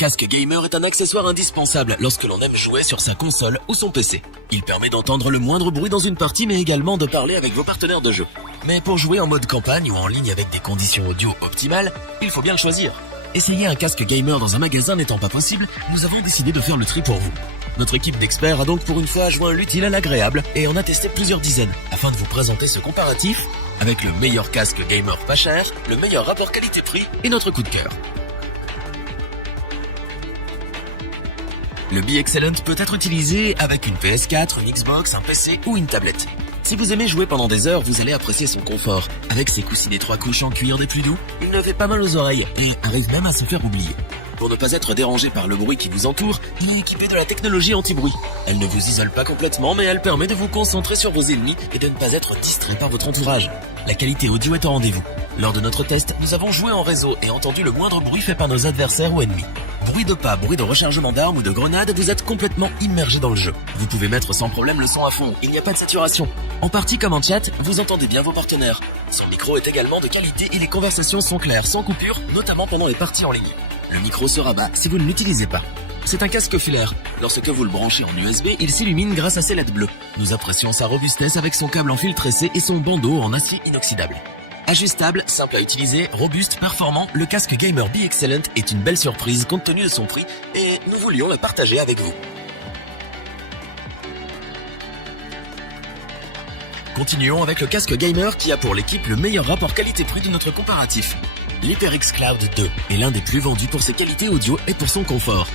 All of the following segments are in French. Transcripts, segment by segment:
casque gamer est un accessoire indispensable lorsque l'on aime jouer sur sa console ou son PC. Il permet d'entendre le moindre bruit dans une partie mais également de parler avec vos partenaires de jeu. Mais pour jouer en mode campagne ou en ligne avec des conditions audio optimales, il faut bien le choisir. Essayer un casque gamer dans un magasin n'étant pas possible, nous avons décidé de faire le tri pour vous. Notre équipe d'experts a donc pour une fois joint l'utile à l'agréable et en a testé plusieurs dizaines afin de vous présenter ce comparatif avec le meilleur casque gamer pas cher, le meilleur rapport qualité-prix et notre coup de cœur. Le BeExcellent peut être utilisé avec une PS4, une Xbox, un PC ou une tablette. Si vous aimez jouer pendant des heures, vous allez apprécier son confort. Avec ses coussinets 3 couches en cuir des plus doux, il ne fait pas mal aux oreilles et arrive même à se faire oublier. Pour ne pas être dérangé par le bruit qui vous entoure, il est équipé de la technologie anti-bruit. Elle ne vous isole pas complètement, mais elle permet de vous concentrer sur vos ennemis et de ne pas être distrait par votre entourage. La qualité audio est au rendez-vous. Lors de notre test, nous avons joué en réseau et entendu le moindre bruit fait par nos adversaires ou ennemis. Bruit de pas, bruit de rechargement d'armes ou de grenades, vous êtes complètement immergé dans le jeu. Vous pouvez mettre sans problème le son à fond, il n'y a pas de saturation. En partie comme en chat, vous entendez bien vos partenaires. Son micro est également de qualité et les conversations sont claires, sans coupure, notamment pendant les parties en ligne. Le micro se rabat si vous ne l'utilisez pas. C'est un casque filaire. Lorsque vous le branchez en USB, il s'illumine grâce à ses LED bleus. Nous apprécions sa robustesse avec son câble en fil tressé et son bandeau en acier inoxydable. Ajustable, simple à utiliser, robuste, performant, le casque gamer BeExcellent est une belle surprise compte tenu de son prix et nous voulions le partager avec vous. Continuons avec le casque gamer qui a pour l'équipe le meilleur rapport qualité-prix de notre comparatif. L'HyperX Cloud 2 est l'un des plus vendus pour ses qualités audio et pour son confort.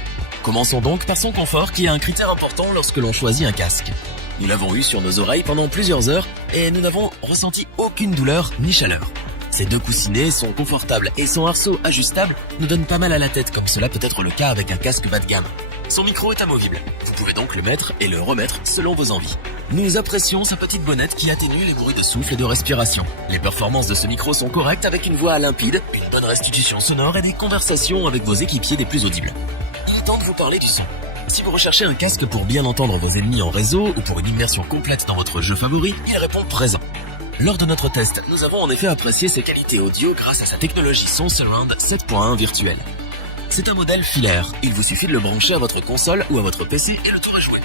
Commençons donc par son confort qui est un critère important lorsque l'on choisit un casque. Nous l'avons eu sur nos oreilles pendant plusieurs heures et nous n'avons ressenti aucune douleur ni chaleur. Ces deux coussinets sont confortables et son arceau ajustable nous donne pas mal à la tête comme cela peut être le cas avec un casque bas de gamme. Son micro est amovible, vous pouvez donc le mettre et le remettre selon vos envies. Nous apprécions sa petite bonnette qui atténue les bruits de souffle et de respiration. Les performances de ce micro sont correctes avec une voix limpide, une bonne restitution sonore et des conversations avec vos équipiers des plus audibles. Il est temps de vous parler du son. Si vous recherchez un casque pour bien entendre vos ennemis en réseau ou pour une immersion complète dans votre jeu favori, il répond présent. Lors de notre test, nous avons en effet apprécié ses qualités audio grâce à sa technologie Son Surround 7.1 virtuelle. C'est un modèle filaire, il vous suffit de le brancher à votre console ou à votre PC et le tour est joué.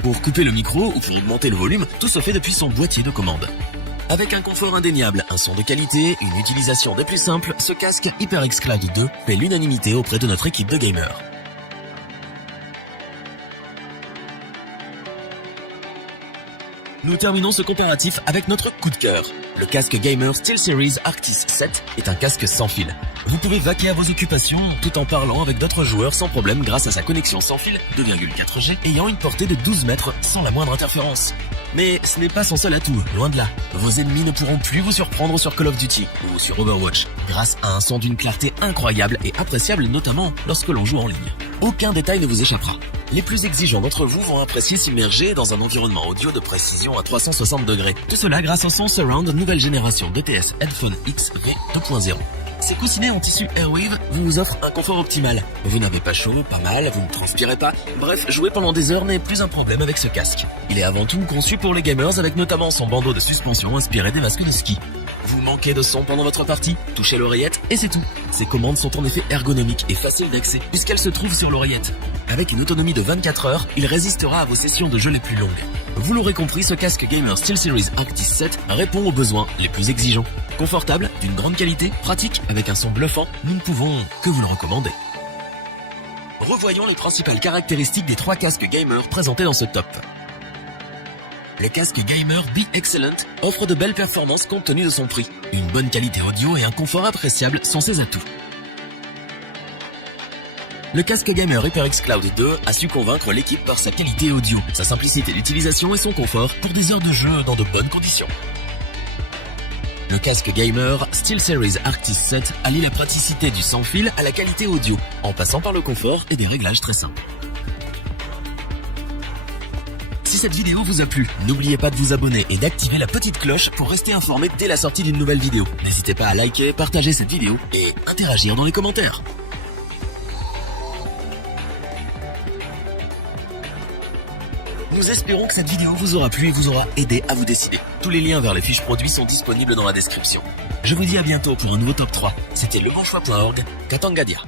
Pour couper le micro ou pour augmenter le volume, tout se fait depuis son boîtier de commande. Avec un confort indéniable, un son de qualité, une utilisation des plus simples, ce casque HyperX Cloud 2 fait l'unanimité auprès de notre équipe de gamers. Nous terminons ce comparatif avec notre coup de cœur. Le casque gamer SteelSeries Arctis 7 est un casque sans fil. Vous pouvez vaquer à vos occupations tout en parlant avec d'autres joueurs sans problème grâce à sa connexion sans fil 2,4G ayant une portée de 12 mètres sans la moindre interférence. Mais ce n'est pas son seul atout, loin de là. Vos ennemis ne pourront plus vous surprendre sur Call of Duty ou sur Overwatch grâce à un son d'une clarté incroyable et appréciable notamment lorsque l'on joue en ligne. Aucun détail ne vous échappera. Les plus exigeants d'entre vous vont apprécier s'immerger dans un environnement audio de précision à 360 degrés. Tout cela grâce au son Surround nouvelle génération DTS Headphone X V2.0. Ces coussinets en tissu Airwave vous offrent un confort optimal. Vous n'avez pas chaud, pas mal, vous ne transpirez pas. Bref, jouer pendant des heures n'est plus un problème avec ce casque. Il est avant tout conçu pour les gamers avec notamment son bandeau de suspension inspiré des masques de ski. Vous manquez de son pendant votre partie, touchez l'oreillette et c'est tout. Ces commandes sont en effet ergonomiques et faciles d'accès puisqu'elles se trouvent sur l'oreillette. Avec une autonomie de 24 heures, il résistera à vos sessions de jeu les plus longues. Vous l'aurez compris, ce casque gamer SteelSeries Arctis 7 répond aux besoins les plus exigeants. Confortable, d'une grande qualité, pratique, avec un son bluffant, nous ne pouvons que vous le recommander. Revoyons les principales caractéristiques des 3 casques gamers présentés dans ce top. Le casque gamer BeExcellent offre de belles performances compte tenu de son prix. Une bonne qualité audio et un confort appréciable sont ses atouts. Le casque gamer HyperX Cloud 2 a su convaincre l'équipe par sa qualité audio, sa simplicité d'utilisation et son confort pour des heures de jeu dans de bonnes conditions. Le casque gamer SteelSeries Arctis 7 allie la praticité du sans fil à la qualité audio, en passant par le confort et des réglages très simples. Si cette vidéo vous a plu, n'oubliez pas de vous abonner et d'activer la petite cloche pour rester informé dès la sortie d'une nouvelle vidéo. N'hésitez pas à liker, partager cette vidéo et interagir dans les commentaires. Nous espérons que cette vidéo vous aura plu et vous aura aidé à vous décider. Tous les liens vers les fiches produits sont disponibles dans la description. Je vous dis à bientôt pour un nouveau top 3. C'était lebonchoix.org, Katangadia.